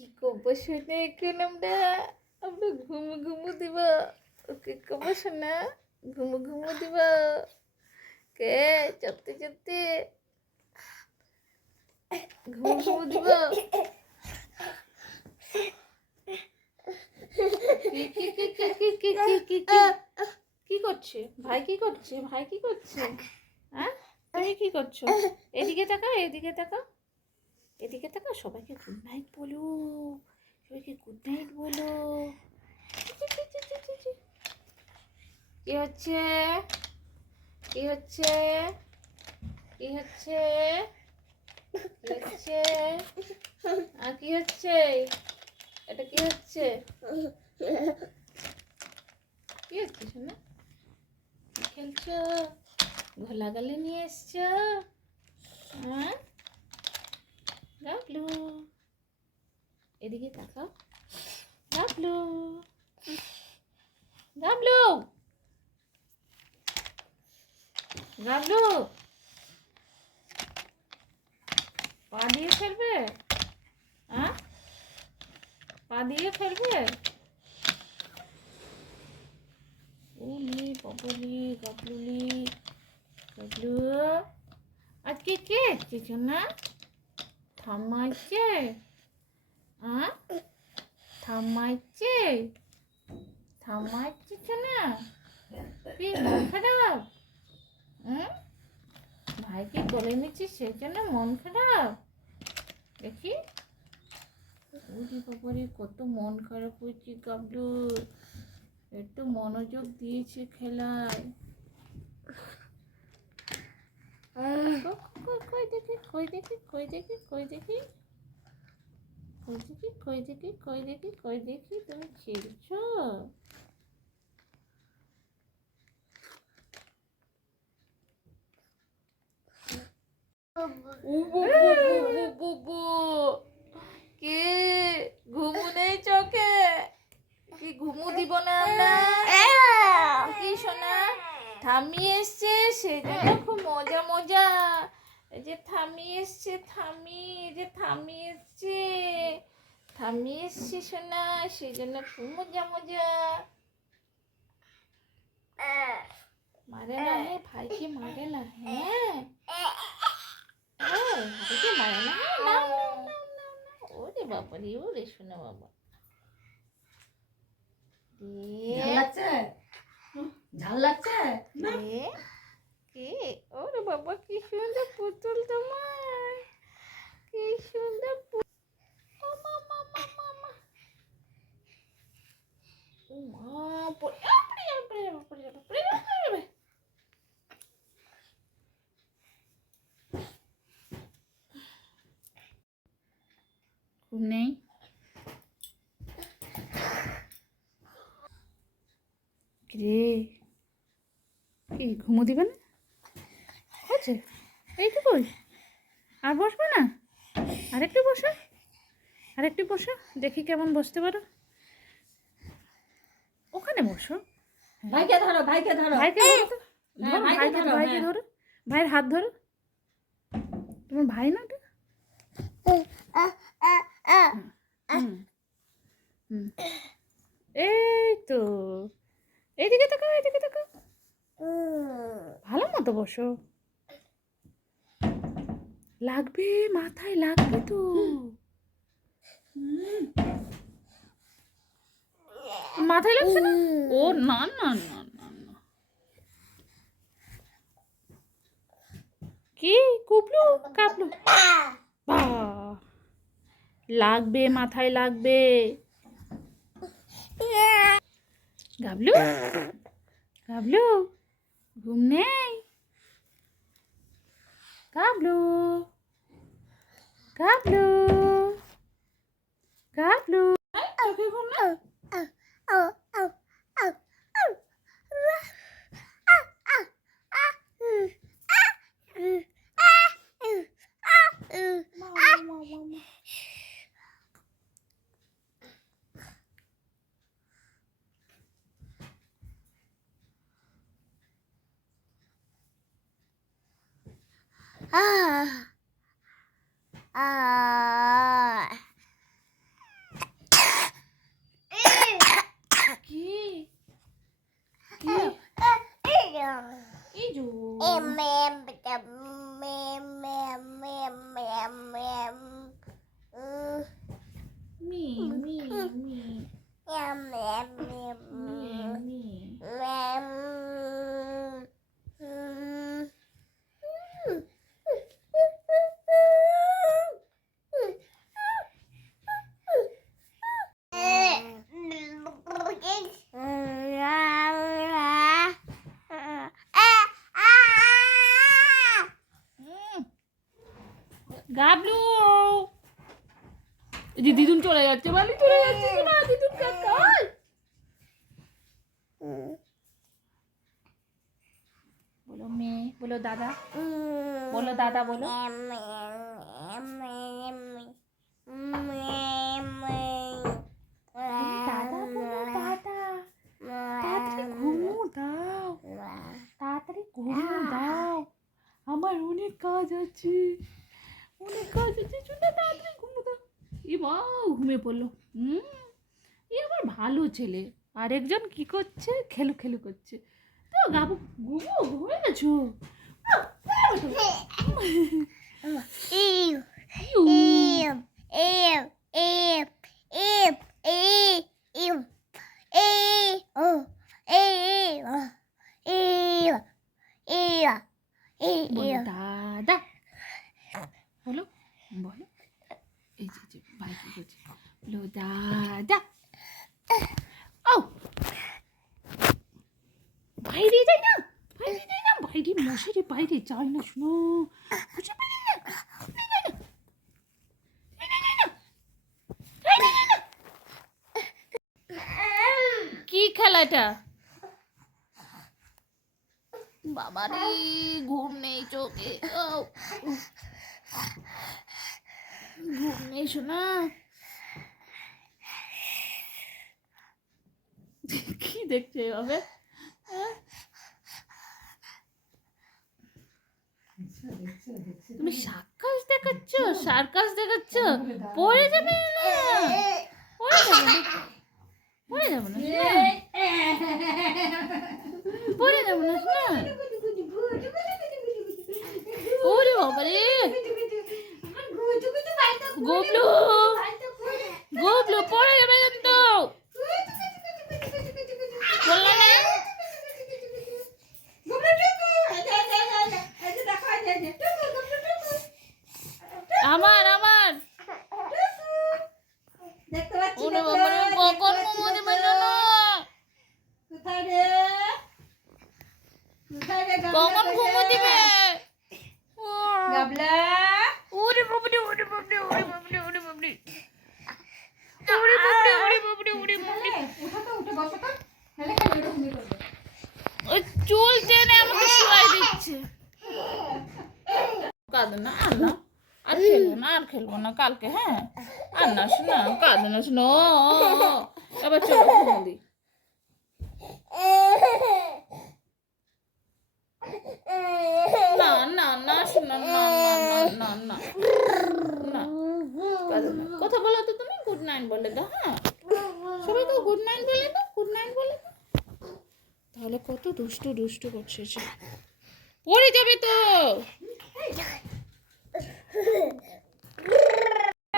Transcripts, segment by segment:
কি করবো শুনে এখন আমরা ঘুমু ঘুমু দিব। ওকে করবো শোনা, ঘুমু ঘুমু দিব। কে চলতে চলতে ঘুমু ঘুমু দিব। কি কি কি কি কি কি কি কি কি কি করছে ভাই? কি করছে ভাই? কি করছে? হ্যাঁ, তুমি কি করছো? এদিকে তাকাও, এদিকে তাকাও, এদিকে তাকাও। সবাইকে গুড নাইট বলো, সবাইকে গুড নাইট বলো। কি হচ্ছে? কি হচ্ছে? কি হচ্ছে? কি হচ্ছে? আর কি হচ্ছে? এটা কি হচ্ছে? কি হচ্ছে শোনা? কি খেলছো? ঘোলা গালে নিয়ে এসছো? হ্যাঁ গাবলু, এদিকে তাকাও। গাবলু, গাবলু, গাবলু, পা দিয়ে ফেলবে? হ্যাঁ, পা দিয়ে ফেলবে? ওলি বাবলি গাবলুলি গাবলু। আজকে কে এসেছো না? ঠাম্মা এসছে? হ্যাঁ, ঠাম্মা এসছে? ঠাম্মা এসেছে না? কি মন খারাপ? হুম, ভাইকে কোলে নিচ্ছিস সেই জন্য মন খারাপ? দেখি, ওরে বাবারে কত মন খারাপ হয়েছে গাবলুর। একটু মনোযোগ দিয়েছে খেলায়। কই দেখি, কই দেখি, কই দেখি, কই দেখি, কই দেখি, কই দেখি, কই দেখি, কই দেখি তুমি খেলছো? কে ঘুমু নেই চোখে? কি ঘুমু দিব না আমরা? কি শোনা? থামি এসছে সেই জন্য খুব মজা মজা। এই যে থামি এসছে, থামি, এই যে থামি এসছে, থামি এসছে শোনা, সেই জন্য খুব মজা মজা। মারে না হে, ভাইকে মারে না। হ্যাঁ, ভাইকে মারে না। হ্যাঁ, নাও নাও নাও নাও নাও। ওরে বাবা রে, ওরে শোনা বাবা। ঝাল লাগছে? ঝাল লাগছে? কি? ওরে বাবা কি সুন্দর পুতুল তোমার, কি সুন্দর ও মামা মামা মা। ও মা, পড়ে যাবে, পড়ে যাবে, পড়ে যাবে, পড়ে যাবে, পড়ে যাবে। ঘুম নেই? রে কি ঘুমো দিবে না? হচ্ছে এইটুকুই? আর বসবে না? আরেকটু বসো, আরেকটু বসো, দেখি কেমন বসতে পারো। ওখানে বসো। ভাইকে ধরো, ভাইকে ধরো, ভাইকে ধরো তো, হ্যাঁ, ধরো ভাইকে ভাইকে, ধরো, ভাইকে হ্যাঁ। ধরো, ভাইয়ের হাত ধরো। তোমার ভাই না ওটা? হুম, হুম, এই তো, এইদিকে তাকাও, এইদিকে তাকাও, ভালো মতো বসো। লাগবে, মাথায় লাগবে তো। মাথায় লাগছে না? ও না না না না না। কি কুবলু কাবলু? বাহ, লাগবে, মাথায় লাগবে। গাবলু, গাবলু, ঘুম নেই? গাবলু, গাবলু, গাবলু, চোখে ঘুম না? জো মি মি মি মি গাবলু এই যে দিদুন চলে যাচ্ছে বালি চলে যাচ্ছে না দিদুন কাকাই বলো মেয়ে বলো দাদা বলো দাদা বলো দাদা বলো দাদা তাড়াতাড়ি ঘুমো দাও তাড়াতাড়ি ঘুমো দাও আমার অনেক কাজ আছে শুনে তাড়াতাড়ি ঘুমো দাও এ বাউ ঘুমিয়ে পড়লো এ আমার ভালো ছেলে আরেকজন কি করছে খেলু খেলু করছে তো গাবু ঘুমিয়ে গেছো বলো দাদা বলো বলো এই যে ভাই কি করছে বলো দাদা ও বাইরে যাই না বাইরে মশারি বাইরে যাই না শোনো বুঝে পেলে কি খেলাটা বাবারে ঘুম নেই চোখে ঘুম নেই শোনা কি দেখছো এভাবে তুমি সার্কাস দেখাচ্ছ পড়ে যাবে না পড়ে যাবো না শোনা ওরে বাবারে গোবলু পড়ে যাবে কিন্তু বললাম না আমার ওরে বাবারে কখন মোমো দেবে জানো কখন ঘুমো দিবে গাবলা ওরে বাবারে উঠে বসো তো নাহলে কেন এরকমই করবে ওই চুল টেনে আমাকে শুয়াই দিচ্ছে কাঁদো না আর খেলবো না কালকে হ্যাঁ আর না শোনা কাঁদো না শোনো এবার চলো ঘুমো দিই না শোনা না কথা বলো তো তুমি গুড নাইট বলে দাও হ্যাঁ সবাইকে গুড নাইট বলে দাও তাহলে কত দুষ্টু করছে সে পড়ে যাবে তো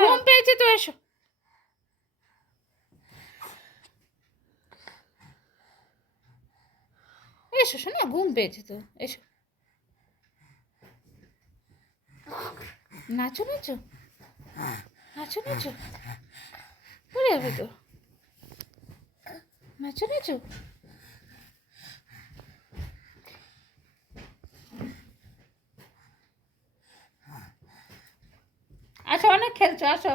ঘুম পেয়েছে তো এসো শোনা ঘুম পেয়েছে তো এসো নাচো পড়ে যাবে তো নাচো আচ্ছা অনেক খেলছো আসো